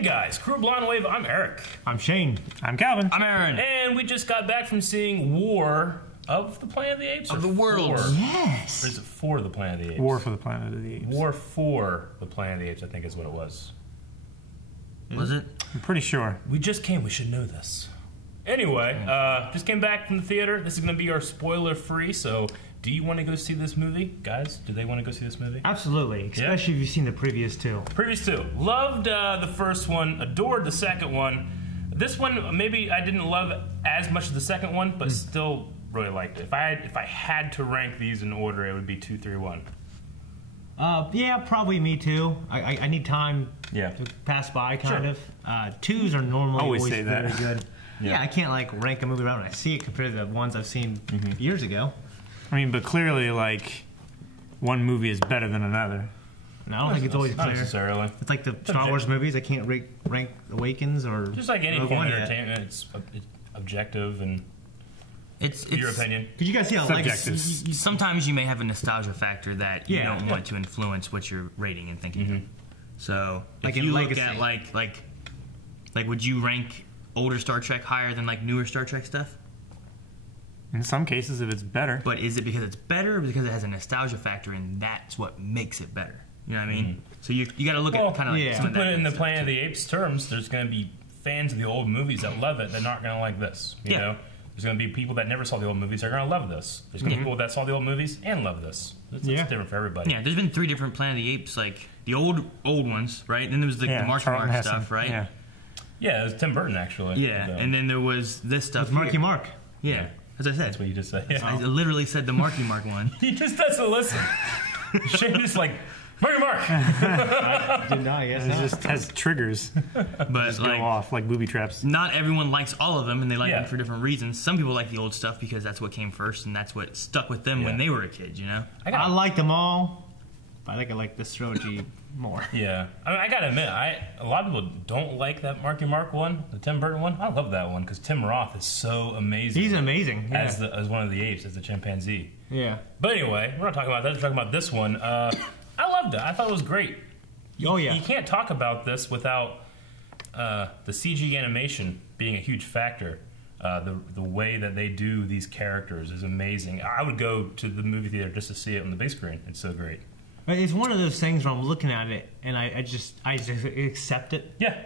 Hey guys, Crew Blonde Wave, I'm Eric. I'm Shane. I'm Calvin. I'm Aaron. And we just got back from seeing War of the Planet of the Apes. Of the World. Yes. Or is it For the Planet of the Apes? War for the Planet of the Apes. War for the Planet of the Apes, I think is what it was. Was it? I'm pretty sure. We just came, we should know this. Anyway, just came back from the theater. This is going to be our spoiler-free, so do you want to go see this movie? Guys, do they want to go see this movie? Absolutely. Especially if you've seen the previous two. Previous two. Loved the first one, adored the second one. This one, maybe I didn't love as much as the second one, but still really liked it. If I had to rank these in order, it would be 2, 3, 1. Yeah, probably me too. I need time to pass by, kind of. Twos are normally always say very that. good. Yeah, I can't like rank a movie around when I see it compared to the ones I've seen years ago. I mean, but clearly, like, one movie is better than another. And I don't think it's always Not clear. necessarily. It's like the Star Wars movies. I can't rank Awakens or Just like any Rogue form One of yet. entertainment, it's objective and It's your opinion. Did you guys see how Subjective. Sometimes you may have a nostalgia factor that you Yeah. don't want to influence what you're rating and thinking. So, Like if in you Legacy. look at like, would you rank older Star Trek higher than like newer Star Trek stuff? In some cases, if it's better. But is it because it's better, or because it has a nostalgia factor, and that's what makes it better? You know what I mean? So you got to look at kind of like some To of put that it in the stuff, Planet of too. the Apes terms, there's going to be fans of the old movies that love it that aren't going to like this. You know? There's going to be people that never saw the old movies that are going to love this. There's going to be people that saw the old movies and love this. It's different for everybody. Yeah, there's been 3 different Planet of the Apes, like the old ones, right? Then there was the Marky Charlton Mark Heston. stuff, right? Yeah. Yeah, it was Tim Burton, actually. Yeah, and then there was this stuff. With Marky here. Mark. Yeah, as I said. That's what you just said. Yeah. I literally said the Marky Mark one. He just doesn't listen. Shane just like, Mark! Didn't I? Yes. It just has triggers. But Just go off like booby traps. not everyone likes all of them, and they like Yeah. them for different reasons. Some people like the old stuff because that's what came first, and that's what stuck with them when they were a kid, you know? I like them all, but I think I like this trilogy more. Yeah. I mean, I got to admit, a lot of people don't like that Marky Mark one, the Tim Burton one. I love that one because Tim Roth is so amazing. He's amazing. Yeah. As one of the apes, as the chimpanzee. Yeah. But anyway, we're not talking about that. We're talking about this one. I loved it. I thought it was great. Oh, yeah. You can't talk about this without the CG animation being a huge factor. The way that they do these characters is amazing. I would go to the movie theater just to see it on the big screen. It's so great. It's one of those things where I'm looking at it and I just accept it. Yeah.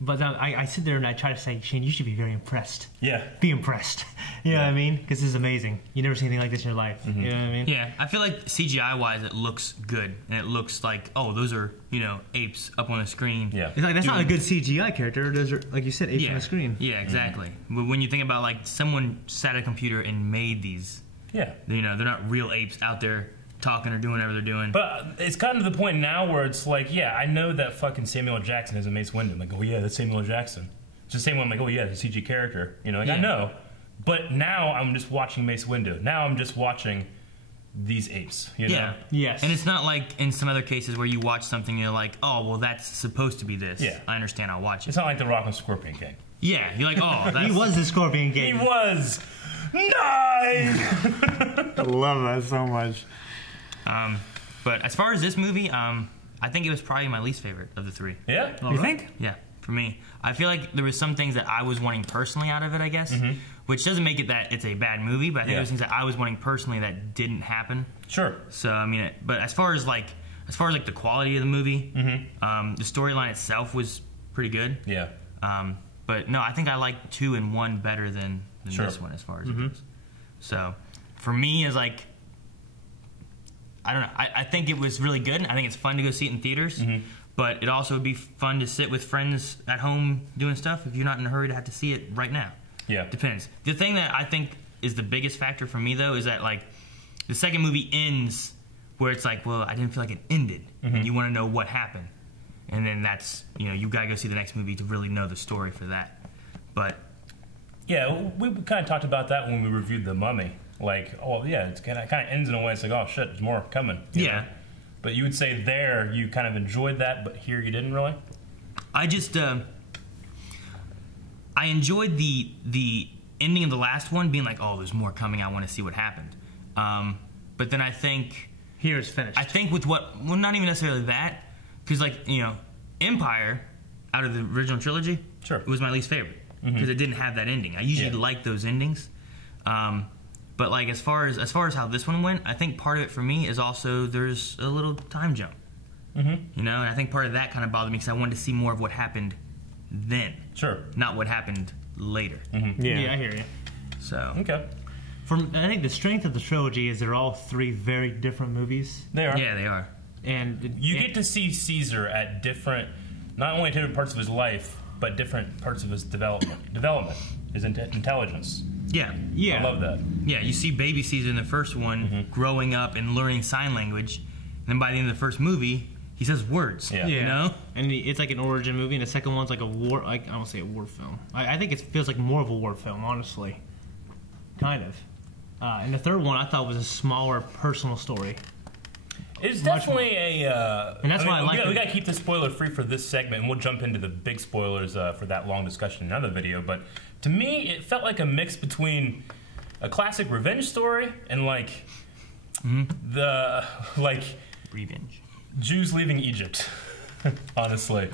But then I sit there and I try to say, Shane, you should be very impressed. Yeah. Be impressed. You know what I mean? Because this is amazing. You never see anything like this in your life. You know what I mean? Yeah, I feel like CGI-wise, it looks good, and it looks like, oh, those are, apes up on the screen. Yeah. It's like, that's not a good CGI character. Those are, like you said, apes Yeah. on the screen. Yeah, exactly. But when you think about, like, someone sat at a computer and made these, Yeah. they're not real apes out there talking or doing whatever they're doing. But it's gotten to the point now where it's like, yeah, I know that fucking Samuel L. Jackson is a Mace Windu. I'm like, oh yeah, that's Samuel L. Jackson. It's the same one. I'm like, oh yeah, it's a CG character. I know. But now I'm just watching Mace Windu. Now I'm just watching these apes. Yeah. Yes. And it's not like in some other cases where you watch something and you're like, oh, well, that's supposed to be this. Yeah. I understand, I'll watch it. It's not like The Rock and Scorpion King. Yeah, you're like, oh, that's... He was the Scorpion He King. was 9. I love that so much. But as far as this movie, I think it was probably my least favorite of the 3. Yeah. You think? Yeah, for me. I feel like there was some things that I was wanting personally out of it, I guess, which doesn't make it that it's a bad movie, but I think there was things that I was wanting personally that didn't happen. Sure. So, I mean, but as far as the quality of the movie, the storyline itself was pretty good. Yeah. But no, I think I like 2 and 1 better than this one as far as it goes. So, for me, as like, I don't know. I think it was really good. I think it's fun to go see it in theaters. But it also would be fun to sit with friends at home doing stuff if you're not in a hurry to have to see it right now. Yeah. Depends. The thing that I think is the biggest factor for me, though, is that, like, the second movie ends where it's like, well, I didn't feel like it ended. And you want to know what happened. And then that's, you got to go see the next movie to really know the story for that. But... Yeah, we kind of talked about that when we reviewed The Mummy. Like, oh, yeah, it kind of ends in a way. It's like, oh, shit, there's more coming. You know? But you would say there you kind of enjoyed that, but here you didn't really? I just... I enjoyed the ending of the last one being like, oh, there's more coming. I want to see what happened. But then I think... Here it's finished. I think with what... Well, not even necessarily that. Because, like, Empire... out of the original trilogy, it was my least favorite because it didn't have that ending. I usually like those endings, but like as far as how this one went, I think part of it for me is also there's a little time jump. You know, and I think part of that kind of bothered me because I wanted to see more of what happened then, not what happened later. Yeah, I hear you. So I think the strength of the trilogy is they're all three very different movies. They are. Yeah, they are. And you get to see Caesar at different, not only different parts of his life, but different parts of his development, his intelligence. Yeah. I love that. Yeah, you see baby Caesar in the first one growing up and learning sign language, and then by the end of the first movie, he says words. You know, and it's like an origin movie, and the second one's like a war. Like I don't say a war film. I think it feels like more of a war film, honestly. Kind of. And the third one I thought was a smaller personal story. It's definitely and that's why I like it. We got to keep this spoiler free for this segment, and we'll jump into the big spoilers for that long discussion in another video. But to me, it felt like a mix between a classic revenge story and like the revenge Jews leaving Egypt. Honestly,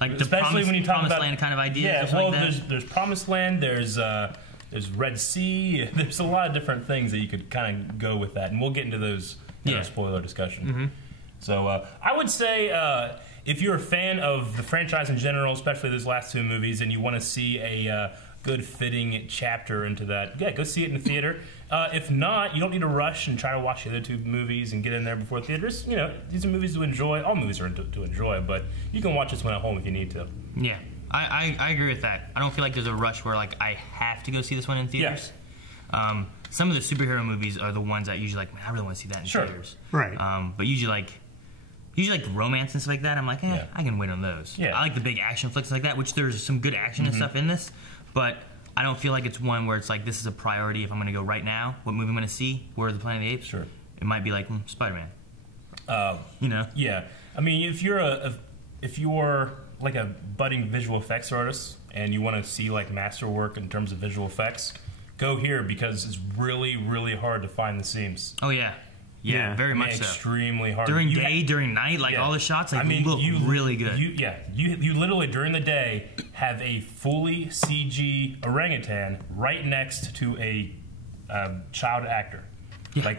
like the especially when you talk about land kind of idea. Yeah, well, there's Promised Land. There's Red Sea. There's a lot of different things that you could kind of go with that, and we'll get into those in our spoiler discussion. So I would say if you're a fan of the franchise in general, especially those last two movies, and you want to see a good fitting chapter into that, go see it in the theater. If not, you don't need to rush and try to watch the other two movies and get in there before theaters. You know, these are movies to enjoy. All movies are to enjoy, but you can watch this one at home if you need to. Yeah. I agree with that. I don't feel like there's a rush where like I have to go see this one in theaters. Some of the superhero movies are the ones that usually like, man, I really want to see that in theaters. Right. But usually like romance and stuff like that, I'm like, I can wait on those. I like the big action flicks like that, which there's some good action and stuff in this, but I don't feel like it's one where it's like this is a priority if I'm going to go right now. What movie I'm going to see? Where are the Planet of the Apes? It might be like Spider-Man. You know? Yeah. I mean, if you're like a budding visual effects artist and you want to see like masterwork in terms of visual effects, go here because it's really, really hard to find the seams. Oh yeah, very much so. Extremely hard. During day, during night, like all the shots, like look really good. You literally during the day have a fully CG orangutan right next to a child actor. Like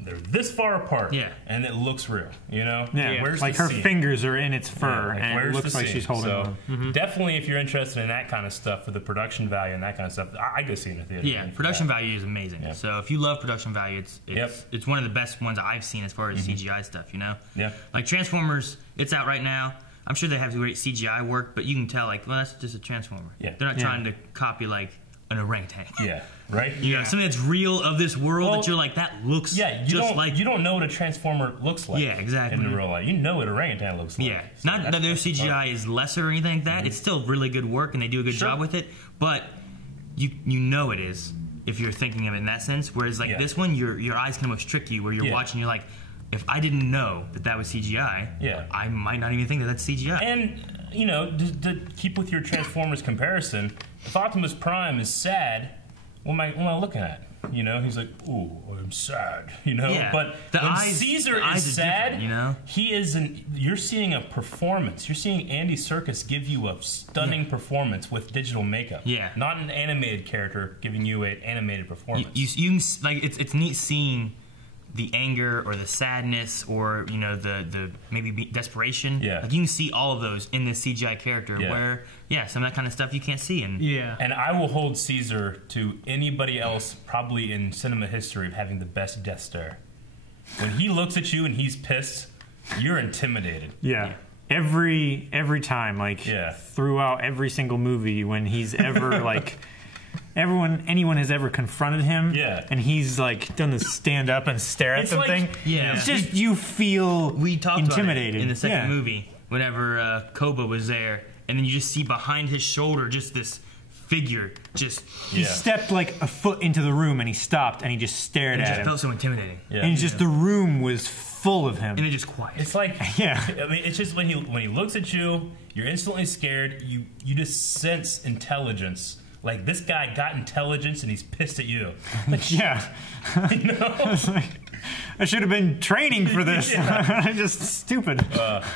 they're this far apart, and it looks real, you know? Where's like her fingers are in its fur, and it looks like she's holding them. Definitely, if you're interested in that kind of stuff, for the production value and that kind of stuff, I go see it in the theater. Yeah, production value is amazing. So if you love production value, it's one of the best ones I've seen as far as CGI stuff, you know? Like Transformers, it's out right now. I'm sure they have great CGI work, but you can tell, like, well, that's just a Transformer. They're not trying to copy, like, an orangutan. Right? You know, something that's real of this world that you're like, that looks just like... You don't know what a Transformer looks like exactly. in real life. You know what an orangutan looks like. So not that their CGI is lesser or anything like that. It's still really good work, and they do a good job with it. But you know it is, if you're thinking of it in that sense. Whereas, like, this one, your eyes can almost trick you, where you're watching, you're like, if I didn't know that was CGI, I might not even think that that's CGI. And, you know, to keep with your Transformers comparison, if Optimus Prime is sad... What am I looking at? You know, he's like, ooh, I'm sad. You know, but when Caesar is sad, you know, you're seeing a performance. You're seeing Andy Serkis give you a stunning performance with digital makeup. Not an animated character giving you an animated performance. You like it's neat seeing the anger or the sadness or, you know, the maybe desperation. Like you can see all of those in this CGI character where some of that kind of stuff you can't see. And and I will hold Caesar to anybody else probably in cinema history of having the best death stare. When he looks at you and he's pissed, you're intimidated. Every time, like throughout every single movie when he's ever like anyone has ever confronted him, and he's like done the stand up and stare at something. It's just you feel we talked intimidated about it in the second movie whenever Koba was there, and then you just see behind his shoulder just this figure he stepped like a foot into the room and he stopped and he just stared at him. It just felt so intimidating. And just the room was full of him. And it's just quiet. It's like I mean, it's just when he looks at you, you're instantly scared. You just sense intelligence. Like, this guy got intelligence and he's pissed at you. Like, You know? I should have been training for this. Just stupid.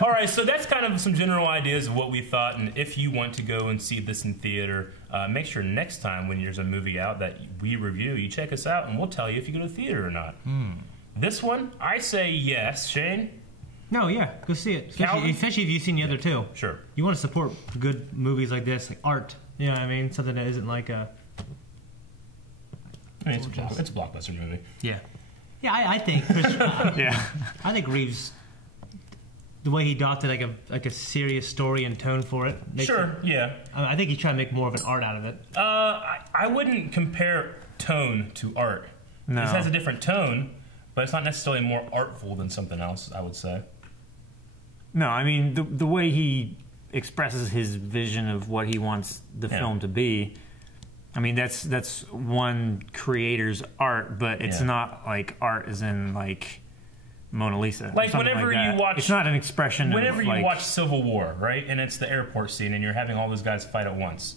All right, so that's kind of some general ideas of what we thought, and if you want to go and see this in theater, make sure next time when there's a movie out that we review, you check us out, and we'll tell you if you go to the theater or not. This one, I say yes. Shane? No, yeah, go see it. Especially if you've seen the other two. Sure. You want to support good movies like this, like art. You know what I mean? Something that isn't like a... I mean, it's a blockbuster movie. Yeah. Yeah, I think. I think Reeves, the way he adopted like a serious story and tone for it. I think he's trying to make more of an art out of it. I wouldn't compare tone to art. No. This has a different tone, but it's not necessarily more artful than something else, I would say. No, I mean, the way he expresses his vision of what he wants the film to be, I mean, that's one creator's art, but it's not like art as in like Mona Lisa. Like whenever you watch, it's not an expression. Whenever you watch Civil War, right, and it's the airport scene, and you're having all those guys fight at once,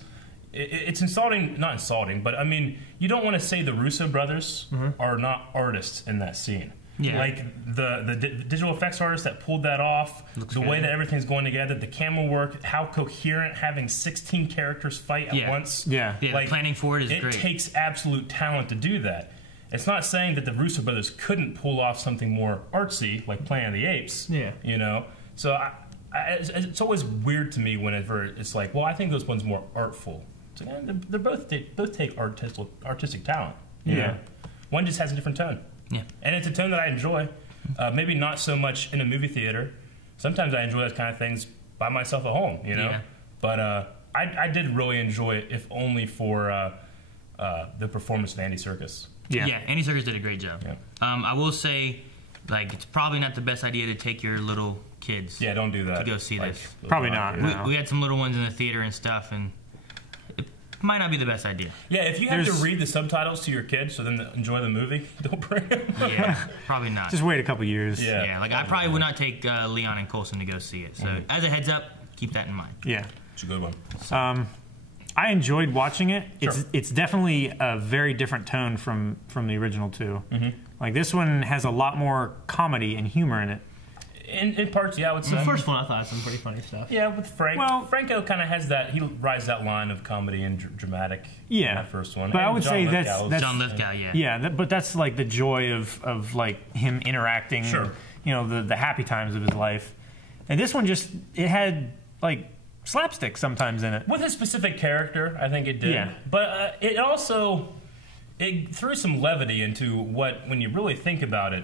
it's insulting. Not insulting, but I mean, you don't want to say the Russo brothers are not artists in that scene. Yeah. Like the digital effects artists that pulled that off, the way that everything's going together, the camera work, how coherent having 16 characters fight at once. Yeah, like, planning for it is great. It takes absolute talent to do that. It's not saying that the Russo brothers couldn't pull off something more artsy, like Planet of the Apes. Yeah. You know? So it's always weird to me whenever it's like, well, I think those one's more artful. It's like, they both take artistic talent. You know? One just has a different tone. Yeah, and it's a tone that I enjoy. Maybe not so much in a movie theater. Sometimes I enjoy those kind of things by myself at home, you know. Yeah. But I did really enjoy it, if only for the performance of Andy Serkis. Yeah, Andy Serkis did a great job. Yeah. I will say, like, it's probably not the best idea to take your little kids. Yeah, don't do that. To go see this. Probably not. No. We had some little ones in the theater and stuff, and might not be the best idea. Yeah, if you have to read the subtitles to your kids so then enjoy the movie, don't bring them. Yeah, probably not. Just wait a couple years. Yeah, like I probably would not take Leon and Coulson to go see it. So as a heads up, keep that in mind. Yeah. It's a good one. I enjoyed watching it. It's definitely a very different tone from the original two. Like this one has a lot more comedy and humor in it. In parts, yeah, I would say. The first one, I thought had some pretty funny stuff. Yeah, with Frank. Well, Franco kind of has that. He rides that line of comedy and dramatic. Yeah, in that first one. But I would say that's John Lithgow. Yeah. Yeah, but that's like the joy of like him interacting. Sure. And, you know, the happy times of his life. And this one it had like slapstick sometimes in it. With a specific character, I think it did. Yeah. But it also threw some levity into what, when you really think about it,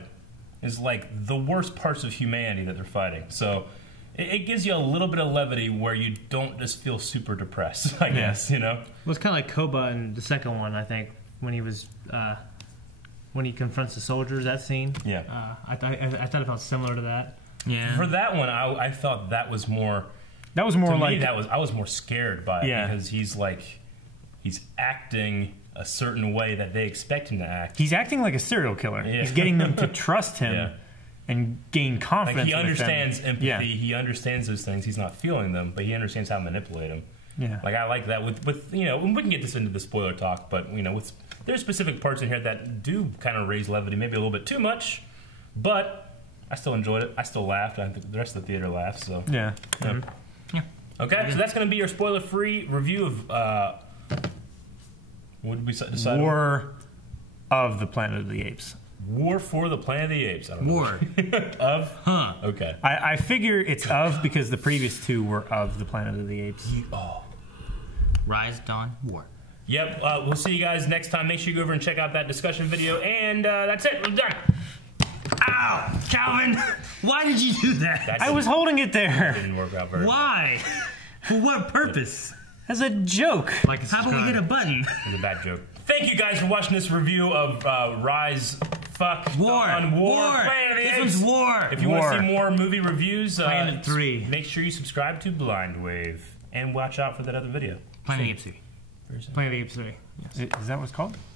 is like the worst parts of humanity that they're fighting. So it gives you a little bit of levity where you don't just feel super depressed, I guess, you know? Well, it's kind of like Koba in the second one, I think, when he was when he confronts the soldiers, that scene. Yeah. I thought it felt similar to that. Yeah. For that one, I thought that was more... That was more to like... me, I was more scared by it because he's acting a certain way that they expect him to act. He's acting like a serial killer. Yeah. He's getting them to trust him and gain confidence. Like he understands empathy. Yeah. He understands those things. He's not feeling them, but he understands how to manipulate them. Yeah. Like I like that with you know, we can get this into the spoiler talk, but you know, there's specific parts in here that do kind of raise levity, maybe a little bit too much, but I still enjoyed it. I still laughed. I think the rest of the theater laughed. So yeah. Okay, so that's going to be your spoiler-free review of. What did we decide? War of the Planet of the Apes. War for the Planet of the Apes. I don't know. War. Of? Huh. Okay. I figure it's of because the previous two were of the Planet of the Apes. Rise, Dawn, War. Yep. We'll see you guys next time. Make sure you go over and check out that discussion video. And that's it. We're done. Ow! Calvin! Why did you do that? I was holding it there. Didn't work out very well. Why? For what purpose? As a joke. How about we hit a button? It was a bad joke. Thank you guys for watching this review of Rise, War. Planet of the This Apes. was War. If you want to see more movie reviews, Planet 3. Make sure you subscribe to Blind Wave and watch out for that other video. Planet of the Apes 3. Planet of the Apes 3. Yes. Is that what it's called?